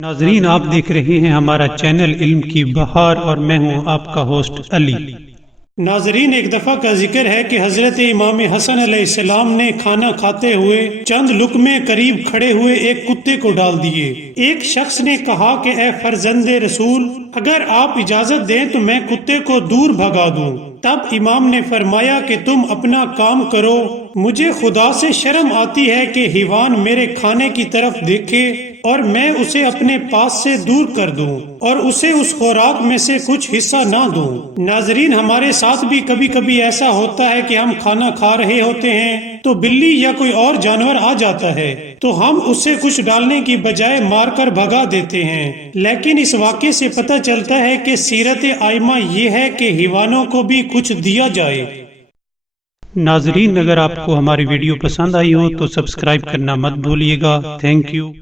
नाजरीन, आप देख रहे हैं हमारा चैनल इल्म की बहार और मैं हूं आपका होस्ट अली। नाजरीन, एक दफ़ा का जिक्र है कि हज़रत इमाम हसन अलैहिस्सलाम ने खाना खाते हुए चंद लुकमे करीब खड़े हुए एक कुत्ते को डाल दिए। एक शख्स ने कहा कि ए फर्जंदे रसूल, अगर आप इजाज़त दें तो मैं कुत्ते को दूर भगा दूं। तब इमाम ने फरमाया कि तुम अपना काम करो, मुझे खुदा से शर्म आती है कि हिवान मेरे खाने की तरफ देखे और मैं उसे अपने पास से दूर कर दूं और उसे उस खुराक में से कुछ हिस्सा ना दूं। नाजरीन, हमारे साथ भी कभी कभी ऐसा होता है कि हम खाना खा रहे होते हैं तो बिल्ली या कोई और जानवर आ जाता है तो हम उससे कुछ डालने की बजाय मारकर भगा देते हैं। लेकिन इस वाक़े से पता चलता है कि सीरत आइमा ये है कि हिवानों को भी कुछ दिया जाए। नाजरीन, अगर आपको हमारी वीडियो पसंद आई हो तो सब्सक्राइब करना मत भूलिएगा। Thank you.